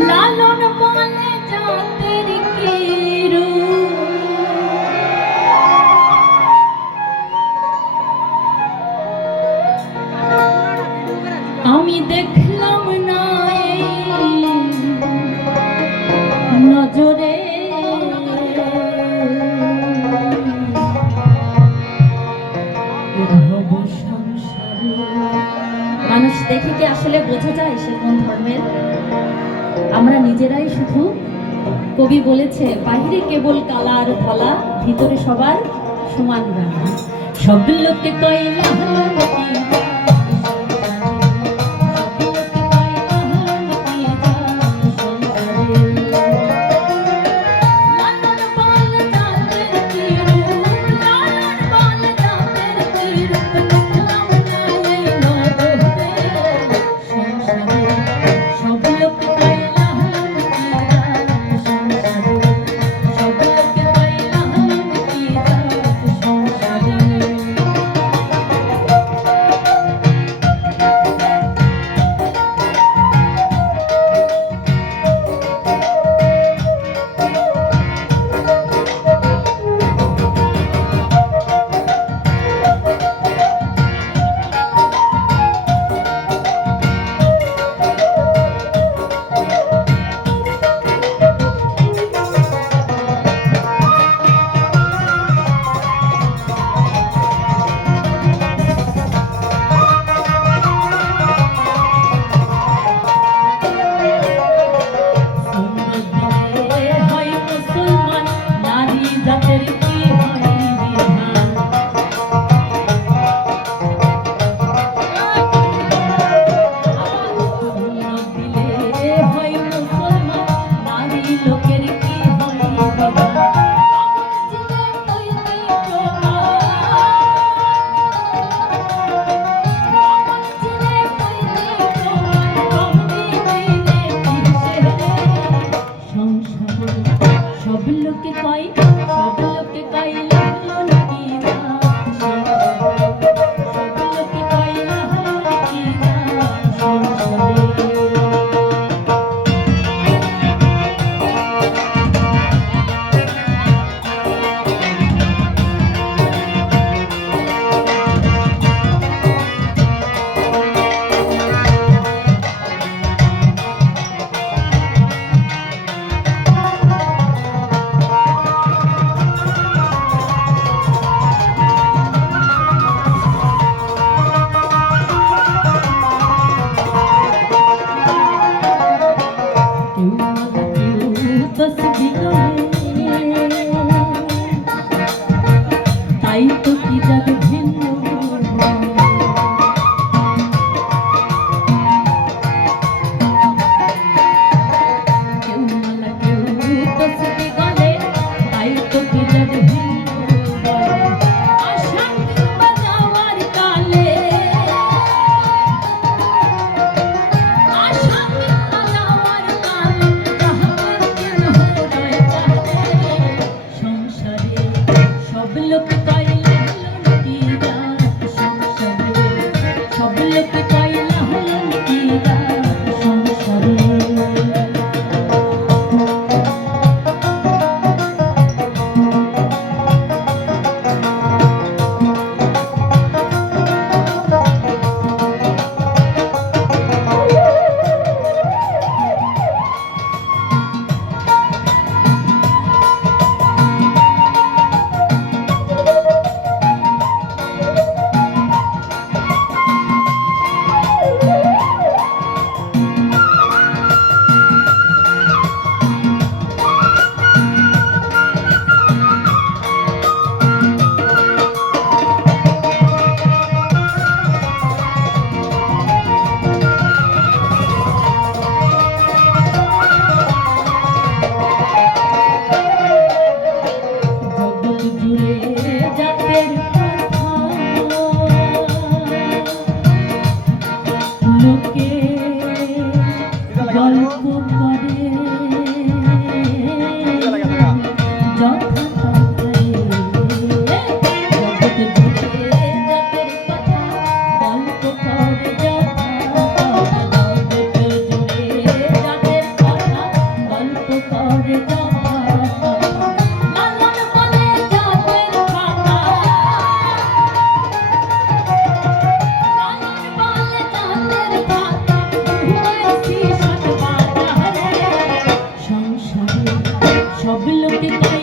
লালন পালে আমি দেখলাম না নজরে। মানুষ দেখে কি আসলে বোঝা যায় সে কোন ধর্মের? আমরা নিজেরাই শুধু কবি বলেছে, বাহিরে কেবল কালার আর ভিতরে সবার সমান রাখা সব লোককে কয়লা lo que lo que te